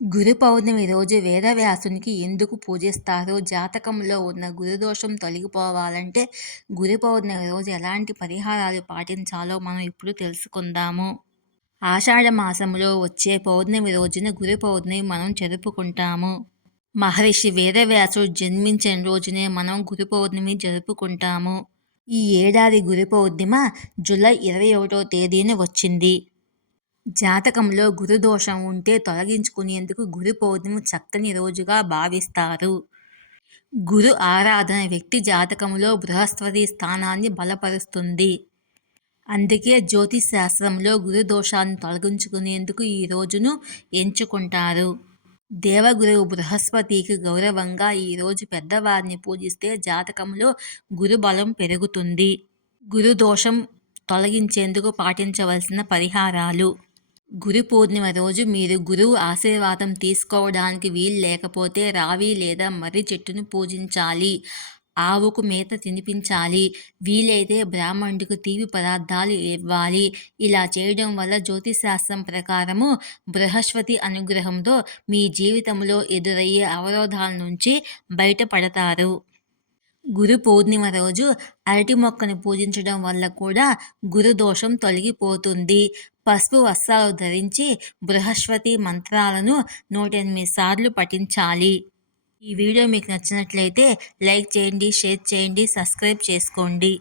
గురు పౌర్ణమి రోజు వేదవ్యాసునికి ఎందుకు పూజిస్తారు? జాతకంలో ఉన్న గురుదోషం తొలగిపోవాలంటే గురు పౌర్ణమి రోజు ఎలాంటి పరిహారాలు పాటించాలో మనం ఇప్పుడు తెలుసుకుందాము. ఆషాఢ మాసంలో వచ్చే పౌర్ణమి రోజున గురు పౌర్ణమి మనం జరుపుకుంటాము. మహర్షి వేదవ్యాసుడు జన్మించిన రోజునే మనం గురు పౌర్ణమి జరుపుకుంటాము. ఈ ఏడాది గురు పౌర్ణిమ జూలై 21వ తేదీన వచ్చింది. జాతకంలో గురుదోషం ఉంటే తొలగించుకునేందుకు గురు పౌర్ణమి చక్కని రోజుగా భావిస్తారు. గురు ఆరాధన వ్యక్తి జాతకంలో బృహస్పతి స్థానాన్ని బలపరుస్తుంది. అందుకే జ్యోతిష్ శాస్త్రంలో గురు దోషాన్ని తొలగించుకునేందుకు ఈ రోజును ఎంచుకుంటారు. దేవగురువు బృహస్పతికి గౌరవంగా ఈరోజు పెద్దవారిని పూజిస్తే జాతకంలో గురుబలం పెరుగుతుంది. గురు దోషం తొలగించేందుకు పాటించవలసిన పరిహారాలు. గురు పూర్ణిమ రోజు మీరు గురువు ఆశీర్వాదం తీసుకోవడానికి వీలు లేకపోతే రావి లేదా మర్రి చెట్టును పూజించాలి. ఆవుకు మేత తినిపించాలి. వీలైతే బ్రాహ్మణుడికి తీపి పదార్థాలు ఇవ్వాలి. ఇలా చేయడం వల్ల జ్యోతిశాస్త్రం ప్రకారము బృహస్పతి అనుగ్రహంతో మీ జీవితంలో ఎదురయ్యే అవరోధాల నుంచి బయటపడతారు. గురు పూర్ణిమ రోజు అరటి మొక్కను పూజించడం వల్ల కూడా గురుదోషం తొలగిపోతుంది. పసుపు వస్త్రాలు ధరించి బృహస్పతి మంత్రాలను 108 సార్లు పఠించాలి. ఈ వీడియో మీకు నచ్చినట్లయితే లైక్ చేయండి, షేర్ చేయండి, సబ్స్క్రైబ్ చేసుకోండి.